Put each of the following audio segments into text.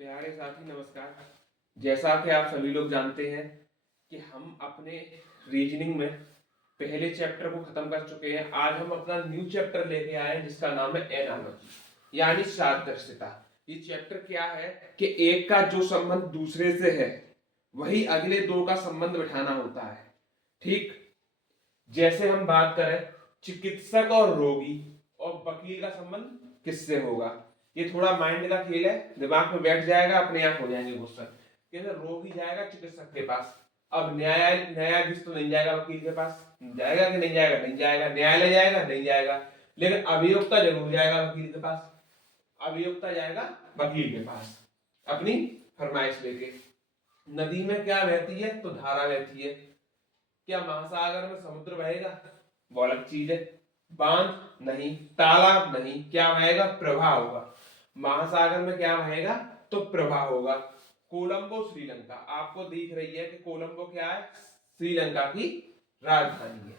प्यारे साथी नमस्कार। जैसा कि आप सभी लोग जानते हैं कि हम अपने रीजनिंग में पहले चैप्टर को खत्म कर चुके हैं। आज हम अपना न्यू चैप्टर लेके आए हैं जिसका नाम है एनालॉजी यानी सादृश्यता। ये चैप्टर क्या है कि एक का जो संबंध दूसरे से है वही अगले दो का संबंध बिठाना होता है। ठीक जैसे हम बात करें चिकित्सक और रोगी और वकील का संबंध किससे होगा। ये थोड़ा माइंड का खेल है, दिमाग में बैठ जाएगा, अपने आप हो जाएंगे क्वेश्चन। कैसे रोगी जाएगा चिकित्सक के पास, अब न्यायाधीश तो नहीं जाएगा वकील के पास, जाएगा कि नहीं जाएगा? नहीं जाएगा। न्यायालय जाएगा? नहीं जाएगा। लेकिन अभियोक्ता जरूर जाएगा वकील के पास। अभियोक्ता जाएगा वकील के पास अपनी फरमाइश लेके। नदी में क्या बहती है? तो धारा बहती है। क्या महासागर में समुद्र बहेगा? वो अलग चीज है। बांध नहीं, तालाब नहीं, क्या बहेगा? प्रवाह होगा। महासागर में क्या बहेगा? तो प्रवाह होगा। कोलंबो श्रीलंका, आपको दिख रही है कि कोलंबो क्या है? श्रीलंका की राजधानी है।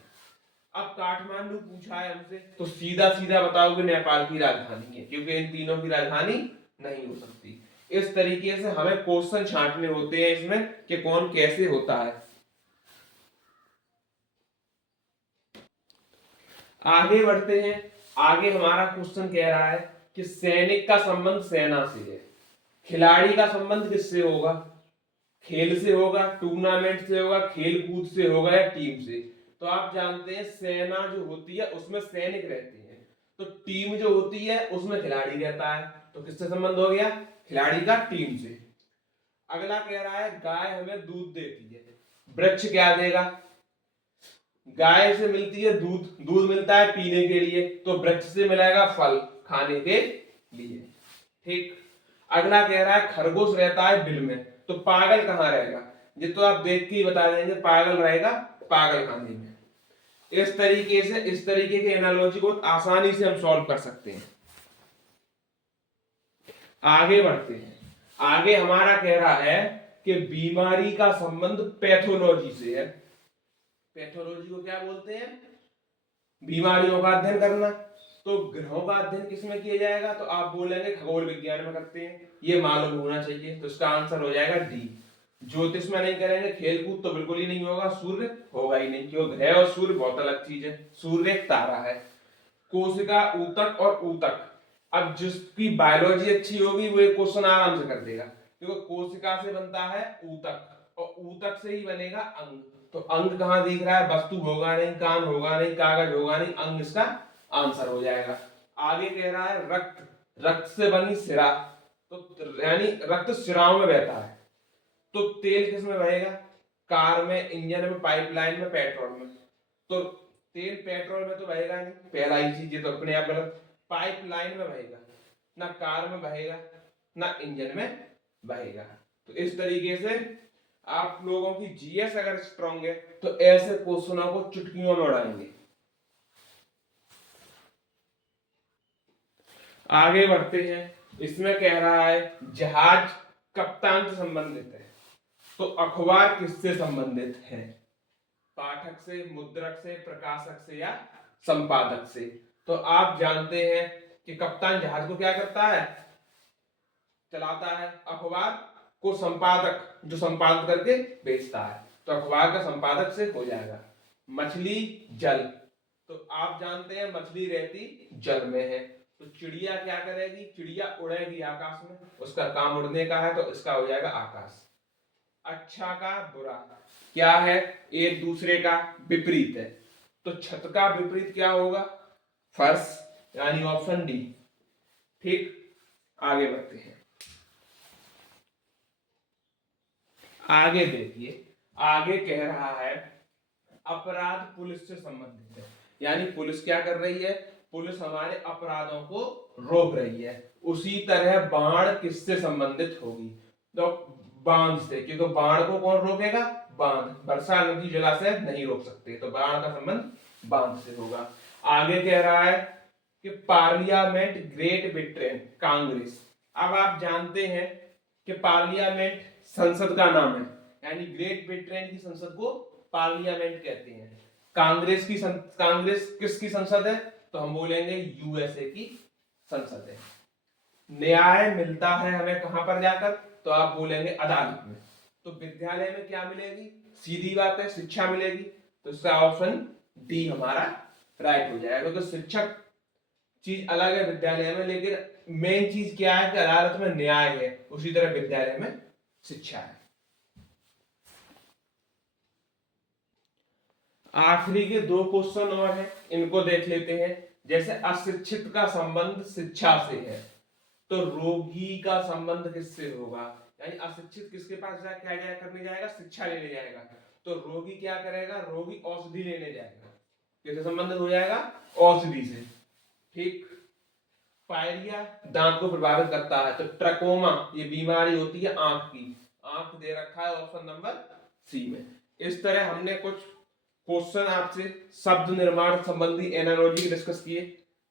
अब काठमांडू पूछा है हमसे तो सीधा सीधा बताओगे नेपाल की राजधानी है, क्योंकि इन तीनों की राजधानी नहीं हो सकती। इस तरीके से हमें क्वेश्चन छांटने होते हैं इसमें कि कौन कैसे होता है। आगे बढ़ते हैं। आगे हमारा क्वेश्चन कह रहा है कि सैनिक का संबंध सेना से है। खिलाड़ी का संबंध किससे होगा? खेल से होगा, टूर्नामेंट से होगा, खेल कूद से होगा या टीम से? तो आप जानते हैं सेना जो होती है उसमें सैनिक रहते हैं, तो टीम जो होती है उसमें खिलाड़ी रहता है। तो किससे संबंध हो गया? खिलाड़ी का टीम से। अगला कह रहा है गाय हमें दूध देती है, वृक्ष क्या देगा? गाय से मिलती है दूध, दूध मिलता है पीने के लिए, तो वृक्ष से मिलेगा फल खाने के लिए। ठीक। अगला कह रहा है खरगोश रहता है बिल में, तो पागल कहाँ रहेगा? ये तो आप देख के ही बता देंगे, पागल रहेगा पागल खाने में। इस तरीके के एनालॉजी को आसानी से हम सॉल्व कर सकते हैं। आगे बढ़ते हैं। आगे हमारा कह रहा है कि बीमारी का संबंध पैथोलॉजी से है। पैथोलॉजी को क्या बोलते हैं? बीमारियों का अध्ययन करना। तो ग्रहों का अध्ययन किसमें किया जाएगा? तो आप बोलेंगे खगोल विज्ञान में करते हैं, ये मालूम होना चाहिए। तो इसका आंसर हो जाएगा डी। ज्योतिष में नहीं करेंगे, खेलकूद तो बिल्कुल ही नहीं होगा, सूर्य होगा ही नहीं, क्योंकि ग्रह और सूर्य बहुत अलग चीज है। सूर्य एक तारा है। कोशिका, ऊतक और ऊतक। अब जिसकी बायोलॉजी अच्छी होगी वो एक क्वेश्चन आराम से कर देगा, क्योंकि कोशिका से बनता है ऊतक और ऊतक से ही बनेगा अंग। तो अंग कहां दिख रहा है? वस्तु होगा नहीं, कान होगा नहीं, कागज होगा नहीं, अंग इसका आंसर हो जाएगा। आगे कह रहा है रक्त, रक्त से बनी सिरा, तो यानी रक्त सिराओं में बहता है। तो तेल किस में बहेगा? कार में, इंजन में, पाइपलाइन में, पेट्रोल में। तो तेल पेट्रोल में तो बहेगा नहीं, पहला ही चीज, ये तो अपने आप गलत। पाइपलाइन में बहेगा, ना कार में बहेगा ना इंजन में बहेगा। तो इस तरीके से आप लोगों की जीएस अगर स्ट्रांग है तो ऐसे क्वेश्चनों को चुटकियों में उड़ाएंगे। आगे बढ़ते हैं। इसमें कह रहा है जहाज कप्तान से संबंधित है, तो अखबार किससे संबंधित है? पाठक से, मुद्रक से, प्रकाशक से या संपादक से? तो आप जानते हैं कि कप्तान जहाज को क्या करता है? चलाता है। अखबार को संपादक, जो संपादन करके बेचता है, तो अखबार का संपादक से हो जाएगा। मछली जल, तो आप जानते हैं मछली रहती जल में है, तो चिड़िया क्या करेगी? चिड़िया उड़ेगी आकाश में, उसका काम उड़ने का है, तो इसका हो जाएगा आकाश। अच्छा का बुरा क्या है? एक दूसरे का विपरीत है, तो छत का विपरीत क्या होगा? फर्श, यानी ऑप्शन डी। ठीक। आगे बढ़ते हैं। आगे देखिए, आगे कह रहा है अपराध पुलिस से संबंधित है, यानी पुलिस क्या कर रही है? पुलिस हमारे अपराधों को रोक रही है। उसी तरह बाढ़ किससे संबंधित होगी? तो बांध से, क्योंकि बाढ़ को कौन रोकेगा? बांध। वर्षा नदी जलाशय नहीं रोक सकते, तो बाढ़ का संबंध बांध से होगा। आगे कह रहा है कि पार्लियामेंट ग्रेट ब्रिटेन कांग्रेस। अब आप जानते हैं कि पार्लियामेंट संसद का नाम है, यानी ग्रेट ब्रिटेन की संसद को पार्लियामेंट कहते हैं। कांग्रेस किसकी संसद है? तो हम बोलेंगे यूएसए की संसद है। न्याय मिलता है हमें कहां पर जाकर, तो आप बोलेंगे अदालत में। तो विद्यालय में क्या मिलेगी, सीधी बात है शिक्षा मिलेगी, तो इसका ऑप्शन डी हमारा राइट हो जाएगा। तो शिक्षक चीज अलग है विद्यालय में, लेकिन मेन चीज क्या है कि अदालत में न्याय है, उसी तरह विद्यालय में शिक्षा है। आखिरी के 2 क्वेश्चन और हैं, इनको देख लेते हैं। जैसे अशिक्षित का संबंध शिक्षा से है, तो रोगी का संबंध किससे होगा, यानी अशिक्षित किसके पास क्या करने जाएगा, शिक्षा लेने जाएगा। तो रोगी क्या करेगा, रोगी औषधि लेने जाएगा, किससे संबंधित हो जाएगा, औषधि से। ठीक। पायरिया दांत को प्रभावित करता है, तो ट्रकोमा ये बीमारी होती है आंख की, आंख दे रखा है ऑप्शन नंबर सी में। इस तरह हमने कुछ क्वेश्चन आपसे शब्द निर्माण संबंधी एनालॉजी डिस्कस किए।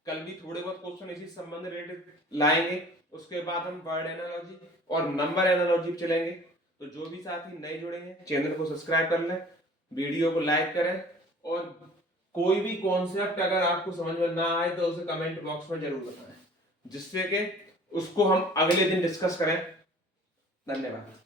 कल भी थोड़े बहुत क्वेश्चन इसी संबंध रिलेटेड लाएंगे, उसके बाद हम वर्ड एनालॉजी और नंबर एनालॉजी चलेंगे। तो जो भी साथी नए जुड़े हैं चैनल को सब्सक्राइब कर लें, वीडियो को लाइक करें, और कोई भी कॉन्सेप्ट अगर आपको समझ में ना आए तो उसे कमेंट बॉक्स में जरूर बताएं, जिससे कि उसको हम अगले दिन डिस्कस करें। धन्यवाद।